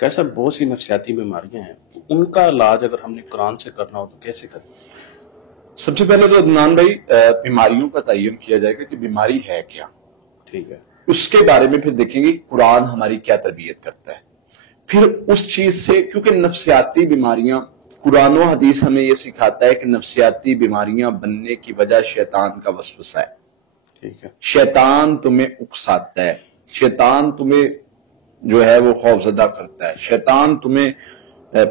کیسا بہت سی نفسیاتی بیماریاں ہیں، ان کا علاج اگر ہم نے قرآن سے کرنا ہو تو کیسے کریں؟ سب سے پہلے تو عدنان بھائی بیماریوں کا تعین کیا جائے گا کہ بیماری ہے کیا، ٹھیک ہے، اس کے بارے میں پھر دیکھیں گے قرآن ہماری کیا تربیت کرتا ہے، پھر اس چیز سے، کیونکہ نفسیاتی بیماریاں قرآن و حدیث ہمیں یہ سکھاتا ہے کہ نفسیاتی بیماریاں بننے کی وجہ شیطان کا وسوسہ ہے، ٹھیک ہے، شیطان تمہیں اکساتا ہے، شیطان تمہیں جو ہے وہ خوف زدہ کرتا ہے، شیطان تمہیں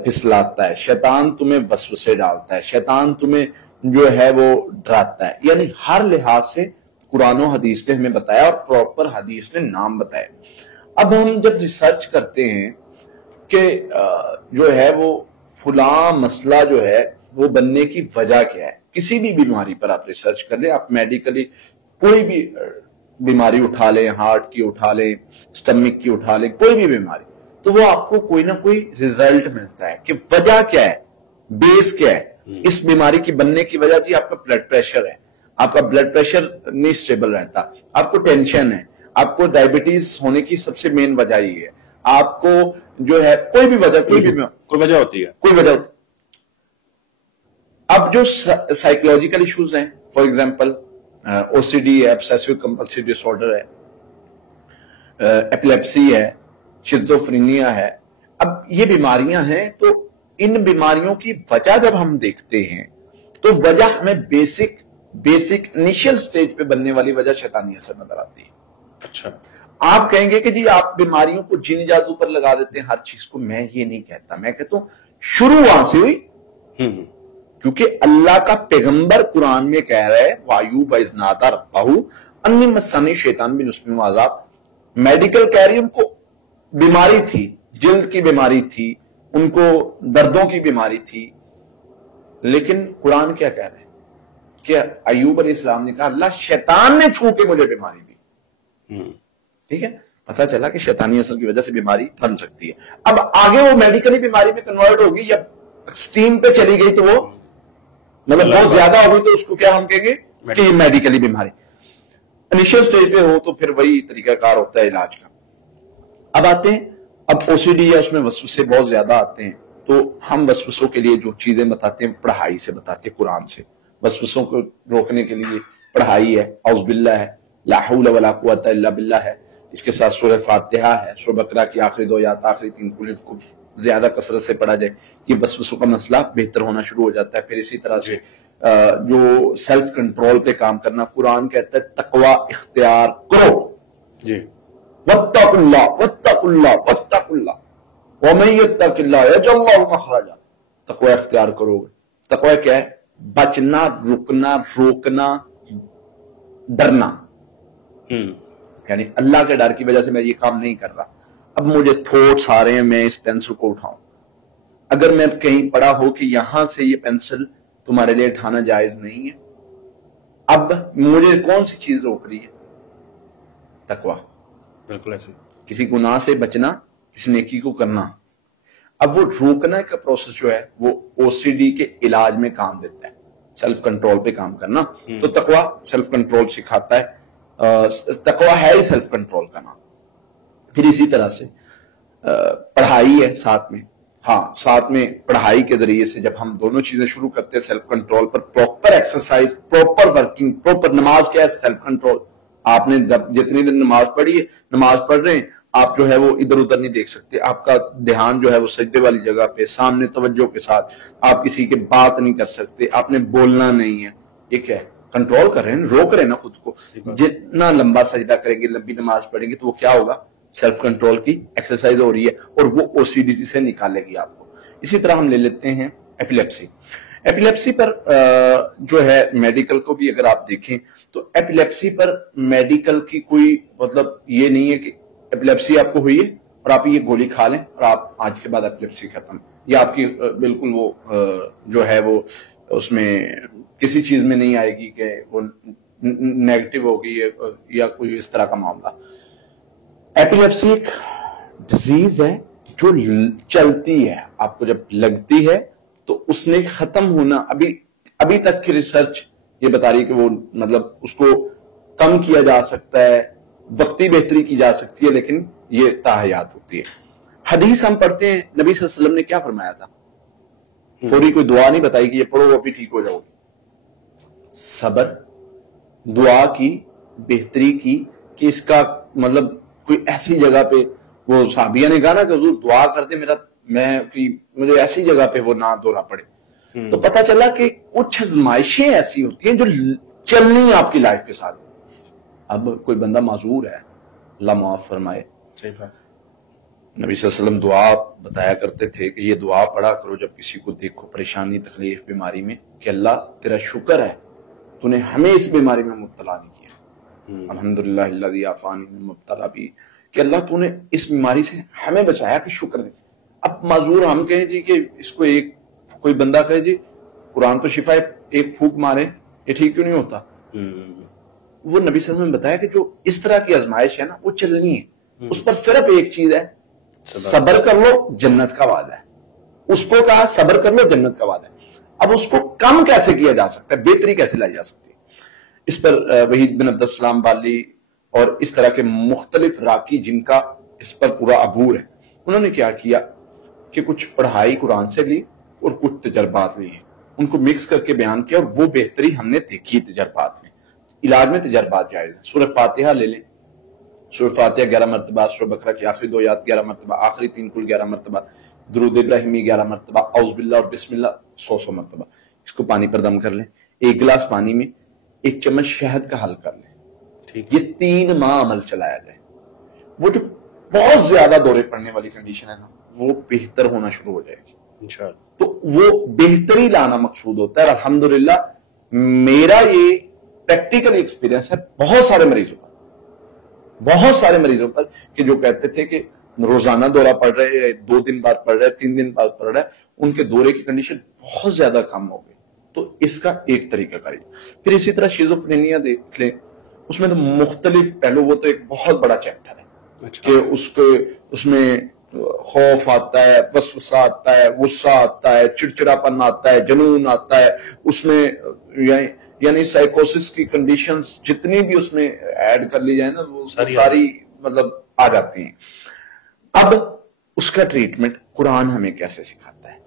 پھسلاتا ہے، شیطان تمہیں وسوسے ڈالتا ہے، شیطان تمہیں جو ہے وہ ڈراتا ہے، یعنی ہر لحاظ سے قرآن و حدیث نے ہمیں بتایا اور پراپر حدیث نے نام بتایا۔ اب ہم جب ریسرچ کرتے ہیں کہ جو ہے وہ فلاں مسئلہ جو ہے وہ بننے کی وجہ کیا ہے، کسی بھی بیماری پر آپ ریسرچ کر لیں، آپ میڈیکلی کوئی بھی بیماری اٹھا لیں، ہارٹ کی اٹھا لیں، سٹمک کی اٹھا لیں، کوئی بھی بیماری، تو وہ آپ کو کوئی نہ کوئی ریزلٹ ملتا ہے کہ وجہ کیا ہے، بیس کیا ہے اس بیماری کی بننے کی وجہ۔ جی آپ کا بلڈ پریشر ہے، آپ کا بلڈ پریشر نہیں سٹیبل رہتا، آپ کو ٹینشن ہے، آپ کو ڈائبٹیز ہونے کی سب سے مین وجہ یہ ہے، آپ کو جو ہے کوئی بھی وجہ، کوئی وجہ ہوتی ہے، کوئی وجہ ہوتی۔ اب جو سائیکولوجیکل ایشوز ہیں، for example O C D ہے، obsessive compulsive disorder ہے، ایپلیپسی ہے، شیزوفرینیا ہے، اب یہ بیماریاں ہیں، تو ان بیماریوں کی وجہ جب ہم دیکھتے ہیں تو وجہ ہمیں بیسک انیشل سٹیج پہ بننے والی وجہ شیطانی اثر نظر آتی ہے۔ اچھا، آپ کہیں گے کہ جی آپ بیماریوں کو جن جادو پر لگا دیتے ہیں ہر چیز کو، میں یہ نہیں کہتا، میں کہتا ہوں شروع وہاں سے ہوئی، کیونکہ اللہ کا پیغمبر قرآن میں کہہ رہا ہے وَأَيُّوبَ إِذْ نَادَىٰ رَبَّهُ أَنِّي مَسَّنِي الشَّيْطَانُ بِنُصْبٍ وَعَذَابٍ، میڈیکل کہہ رہی ان کو بیماری تھی، جلد کی بیماری تھی، ان کو دردوں کی بیماری تھی، لیکن قرآن کیا کہہ رہے ہیں کہ ایوب علیہ السلام نے کہا اللہ شیطان نے چھو کے مجھے بیماری دی، ٹھیک ہے، پتہ چلا کہ شیطانی اثر کی وجہ سے بیماری بن سکتی ہے۔ اب آگے وہ میڈیکلی بیماری میں کنورٹ ہوگی یا ایکسٹریم پہ چلی گئی تو وہ مطلب بہت زیادہ ہوگی تو اس کو کیا ہم کہیں گے کہ یہ میڈیکلی بیماری۔ انیشل سٹیج پہ ہو تو پھر وہی طریقہ کار ہوتا ہے علاج کا۔ اب آتے ہیں، اب او سی ڈی ہے، اس میں وسوسے بہت زیادہ آتے ہیں، تو ہم وسوسوں کے لیے جو چیزیں بتاتے ہیں پڑھائی سے بتاتے ہیں، قرآن سے وسوسوں کو روکنے کے لیے پڑھائی ہے، اعوذ باللہ ہے، لا حول ولا قوت الا باللہ ہے، اس کے ساتھ سورہ فاتحہ ہے، سورہ بقرہ کی آخری 2 آیات، آخری 3 کلز کو زیادہ کثرت سے پڑھا جائے، یہ وسوسوں کا مسئلہ بہتر ہونا شروع ہو جاتا ہے۔ پھر اسی طرح سے جو سیلف کنٹرول پہ کام کرنا، قرآن کہتا ہے تقوی اختیار کرو، جی، واتقوا اللہ واتقوا اللہ واتقوا اللہ ومن یتق اللہ یجعل له مخرجا، تقوی اختیار کرو گے، تقوی کیا ہے؟ بچنا، رکنا، روکنا، ڈرنا، یعنی اللہ کے ڈر کی وجہ سے میں یہ کام نہیں کر رہا، اب مجھے تھوٹس آ رہے ہیں میں اس پینسل کو اٹھاؤں، اگر میں کہیں پڑھا ہو کہ یہاں سے یہ پینسل تمہارے لیے اٹھانا جائز نہیں ہے، اب مجھے کون سی چیز روک رہی ہے؟ تقوی، بالکل ایسے، کسی گناہ سے بچنا، کسی نیکی کو کرنا۔ اب وہ روکنا کا پروسیس جو ہے وہ او سی ڈی کے علاج میں کام دیتا ہے، سیلف کنٹرول پہ کام کرنا، تو تقوی سیلف کنٹرول سکھاتا ہے، تقوی ہے ہی سیلف کنٹرول کا نام۔ پھر اسی طرح سے پڑھائی ہے ساتھ میں، ہاں ساتھ میں پڑھائی کے ذریعے سے جب ہم دونوں چیزیں شروع کرتے ہیں، سیلف کنٹرول پر proper exercise, proper working, proper نماز کیا ہے؟ Self control. آپ نے جتنی دن نماز پڑھی ہے، نماز پڑھ رہے ہیں آپ جو ہے وہ ادھر ادھر نہیں دیکھ سکتے، آپ کا دھیان جو ہے وہ سجدے والی جگہ پہ سامنے توجہ کے ساتھ، آپ کسی کے بات نہیں کر سکتے، آپ نے بولنا نہیں ہے، یہ کیا ہے؟ کنٹرول کر رہے ہیں، روک رہے ہیں نا خود کو۔ جتنا لمبا سجدہ کریں گے، لمبی نماز پڑھیں گے تو وہ کیا ہوگا؟ سیلف کنٹرول کی ایکسرسائز ہو رہی ہے، اور وہ او سی ڈی سے نکالے گی آپ کو۔ اسی طرح ہم لے لیتے ہیں ایپیلیپسی۔ ایپیلیپسی پر جو ہے میڈیکل کو بھی اگر آپ دیکھیں تو ایپیلیپسی پر میڈیکل کی کوئی مطلب یہ نہیں ہے کہ ایپیلیپسی آپ کو ہوئی ہے اور آپ یہ گولی کھا لیں اور آپ آج کے بعد ایپیلیپسی ختم، یا آپ کی بالکل وہ جو ہے وہ اس میں کسی چیز میں نہیں آئے گی کہ وہ نیگیٹو ہوگی یا کوئی اس طرح کا معاملہ۔ ایپیلیپسی ایک ڈیزیز ہے جو چلتی ہے، آپ کو جب لگتی ہے تو اس نے ختم ہونا، ابھی تک کی ریسرچ یہ بتا رہی ہے کہ وہ مطلب اس کو کم کیا جا سکتا ہے، وقتی بہتری کی جا سکتی ہے، لیکن یہ تاحیات ہوتی ہے۔ حدیث ہم پڑھتے ہیں، نبی صلی اللہ علیہ وسلم نے کیا فرمایا تھا؟ فوری کوئی دعا نہیں بتائی کہ یہ پڑھو ابھی ٹھیک ہو جاؤ گے. صبر، دعا کی، بہتری کی کہ اس کا مطلب کوئی ایسی جگہ پہ، وہ صحابیہ نے کہا نا کہ حضور دعا کر دے مجھے ایسی جگہ پہ وہ نہ دورہ پڑے. تو پتہ چلا کہ کچھ آزمائشیں ایسی ہوتی ہیں جو چلنی ہیں آپ کی لائف کے ساتھ. اب کوئی بندہ معذور ہے، اللہ معاف فرمائے، نبی صلی اللہ علیہ وسلم دعا بتایا کرتے تھے کہ یہ دعا پڑھا کرو جب کسی کو دیکھو پریشانی، تکلیف، بیماری میں، کہ اللہ تیرا شکر ہے تو نے ہمیں اس بیماری میں مبتلا نہیں کیا، الحمدللہ الذی عافانی من مبتلا بھی، کہ اللہ تو نے اس بیماری سے ہمیں بچایا، کہ شکر دے. اب معذور ہم کہیں جی کہ اس کو کوئی بندہ کہے جی قرآن تو شفا ہے، ایک پھونک مارے یہ ٹھیک کیوں نہیں ہوتا؟ وہ نبی صلی اللہ علیہ وسلم نے بتایا کہ جو اس طرح کی آزمائش ہے نا وہ چلنی ہے، اس پر صرف ایک چیز ہے، صبر کر لو جنت کا وعدہ ہے. اس کو کہا صبر کر لو جنت کا وعدہ ہے. اب اس کو کم کیسے کیا جا سکتا ہے، بہتری کیسے لائی جا سکتی ہے؟ اس پر وحید بن عبدالسلام بالی اور اس طرح کے مختلف راکی جن کا اس پر پورا عبور ہے، انہوں نے کیا کیا کہ کچھ پڑھائی قرآن سے لی اور کچھ تجربات لی ہیں، ان کو مکس کر کے بیان کیا، اور وہ بہتری ہم نے دیکھی تجربات میں. علاج میں تجربات جائز ہیں. سورہ فاتحہ لے لیں، سورہ فاتحہ 11 مرتبہ، سورہ بقرہ کی آخری 2 آیات 11 مرتبہ، آخری 3 کل 11 مرتبہ، درود ابراہیمی 11 مرتبہ، اعوذ باللہ اور بسم اللہ 100 مرتبہ. اس کو پانی پر دم کر لیں. 1 گلاس پانی میں 1 چمچ شہد کا حل کر لیں. یہ 3 ماہ عمل چلایا جائے. وہ جو بہت زیادہ دورے پڑنے والی کنڈیشن ہے نا وہ بہتر ہونا شروع ہو جائے گی انشاءاللہ. تو وہ بہتری لانا مقصود ہوتا ہے. الحمدللہ میرا یہ پریکٹیکل ایکسپیرینس ہے بہت سارے مریضوں پر کہ جو کہتے تھے کہ روزانہ دورہ پڑ رہے ہیں، 2 دن بعد پڑ رہا ہے، 3 دن بعد پڑ رہا ہے، ان کے دورے کی کنڈیشن بہت زیادہ کم ہو گئی. تو اس کا ایک طریقہ کاری. پھر اسی طرح شیزوفرینیا دیکھ لیں، اس میں تو مختلف پہلو، وہ تو ایک بہت بڑا چیپٹر ہے کہ اس میں خوف آتا ہے، وسوسہ آتا ہے، غصہ آتا ہے، چڑچڑاپن آتا ہے، جنون آتا ہے، اس میں یعنی سائیکوسس کی کنڈیشنز جتنی بھی اس میں ایڈ کر لی جائے نا وہ ساری مطلب آ جاتی ہیں. اب اس کا ٹریٹمنٹ قرآن ہمیں کیسے سکھاتا ہے؟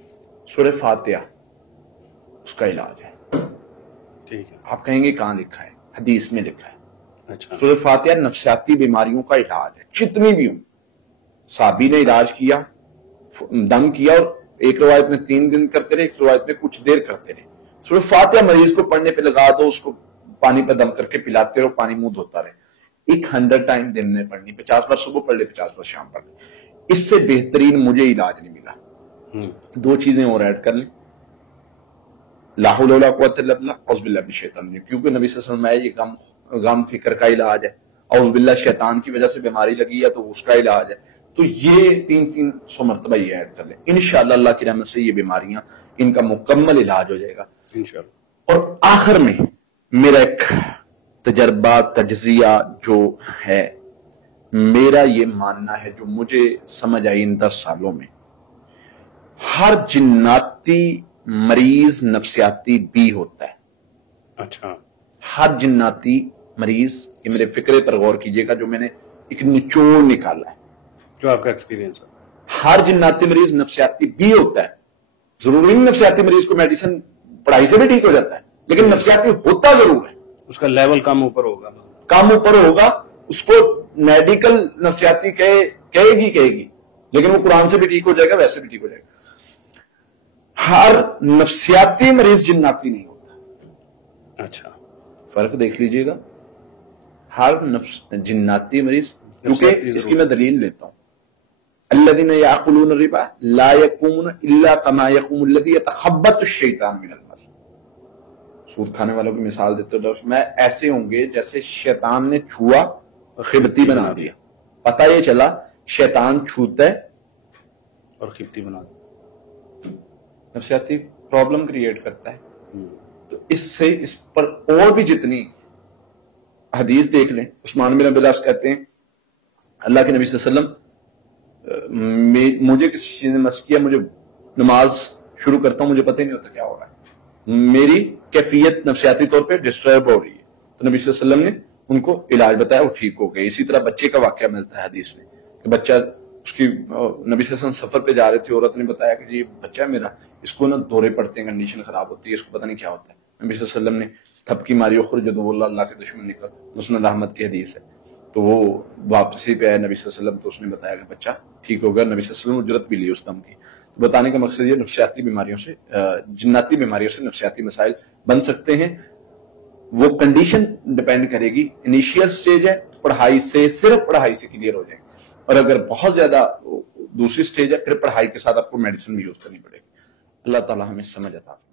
سورہ فاتحہ اس کا علاج ہے. ٹھیک ہے، آپ کہیں گے کہاں لکھا ہے؟ حدیث میں لکھا ہے. سورہ فاتحہ نفسیاتی بیماریوں کا علاج ہے، جتنی بھی ہوں. صحابی نے علاج کیا، دم کیا، اور ایک روایت میں 3 دن کرتے رہے، ایک روایت میں کچھ دیر کرتے رہے. سورہ فاتحہ مریض کو پڑھنے پہ لگا دو، اس کو پانی پہ دم کر کے پلاتے رہو، پانی منہ دھوتا رہے. 100 ٹائم دن میں پڑھنی، 50 بار صبح پڑھ لے، 50 بار شام پڑھ لے. اس سے بہترین مجھے علاج نہیں ملا. 2 چیزیں اور ایڈ کر لیں، لا حول ولا قوت الا باللہ، اعوذ باللہ من الشیطان الرجیم، کیونکہ نبی صلی اللہ علیہ وسلم یہ غم فکر کا علاج ہے. اعوذ باللہ شیطان کی وجہ سے بیماری لگی ہے تو اس کا علاج ہے. تو یہ 300 مرتبہ یہ ایڈ کر لیں، انشاءاللہ اللہ کی رحمت سے یہ بیماریاں ان کا مکمل علاج ہو جائے گا انشاءاللہ. اور آخر میں میرا ایک تجربہ تجزیہ جو ہے، میرا یہ ماننا ہے جو مجھے سمجھ آئی ان 10 سالوں میں، ہر جناتی مریض نفسیاتی بھی ہوتا ہے. اچھا، ہر جناتی مریض، یہ میرے فکرے پر غور کیجئے گا جو میں نے ایک نچوڑ نکالا ہے، جو آپ کا ایکسپیرینس ہے. ہر جناتی مریض نفسیاتی بھی ہوتا ہے. ضروری نہیں نفسیاتی مریض کو میڈیسن پڑھائی سے بھی ٹھیک ہو جاتا ہے، لیکن نفسیاتی ہوتا ضرور ہے. اس کا لیول کم اوپر ہوگا، اس کو میڈیکل نفسیاتی کہے گی، لیکن وہ قرآن سے بھی ٹھیک ہو جائے گا، ویسے بھی ٹھیک ہو جائے گا. ہر نفسیاتی مریض جناتی نہیں ہوتا. اچھا، فرق دیکھ لیجئے گا. ہر جناتی مریض، کیونکہ اس کی میں دلیل دیتا ہوں، الذین یاکلون الربا لا یقومون الا کما یقوم الذی یتخبط الشیطان من المس. سود کھانے والوں کی مثال دیتے ہو، میں ایسے ہوں گے جیسے شیطان نے چھوا خبتی بنا دیا. پتہ یہ چلا شیطان چھوتا ہے اور خبتی بنا دیا، نفسیاتی پرابلم کریٹ کرتا ہے. تو اس پر اور بھی جتنی حدیث دیکھ لیں. عثمان بن عباس کہتے ہیں اللہ کے نبی صلی اللہ علیہ وسلم، مجھے کسی چیز نے مس کیا، مجھے نماز شروع کرتا ہوں، مجھے پتہ ہی نہیں ہوتا کیا ہو رہا ہے، میری کیفیت نفسیاتی طور پہ ڈسٹرب ہو رہی ہے. تو نبی صلی اللہ علیہ وسلم نے ان کو علاج بتایا، وہ ٹھیک ہو گئے. اسی طرح بچے کا واقعہ ملتا ہے حدیث میں کہ بچہ اس کی نبی صلی اللہ علیہ وسلم سفر پہ جا رہے تھے, عورت نے بتایا کہ یہ بچہ ہے میرا, اس کو نا دورے پڑتے ہیں, کنڈیشن خراب ہوتی ہے, اس کو پتہ نہیں کیا ہوتا ہے. نبی صلی اللہ علیہ وسلم نے تھپکی ماری, اخرج عدو اللہ کے دشمن نکل, مسند احمد کی حدیث ہے. تو وہ واپسی پہ آئے نبی صلی اللہ علیہ وسلم, تو اس نے بتایا کہ بچہ ٹھیک ہوگا. نبی صلی اللہ علیہ وسلم اجرت بھی لی اس دم کی. تو بتانے کا مقصد یہ نفسیاتی بیماریوں سے, جناتی بیماریوں سے نفسیاتی مسائل بن سکتے ہیں. وہ کنڈیشن ڈیپینڈ کرے گی. انیشیل سٹیج ہے تو پڑھائی سے, صرف پڑھائی سے کلیئر ہو جائے گا, اور اگر بہت زیادہ دوسری سٹیج ہے پھر پڑھائی کے ساتھ آپ کو میڈیسن بھی یوز کرنی پڑے گی. اللہ تعالی ہمیں سمجھ عطا فرمائے.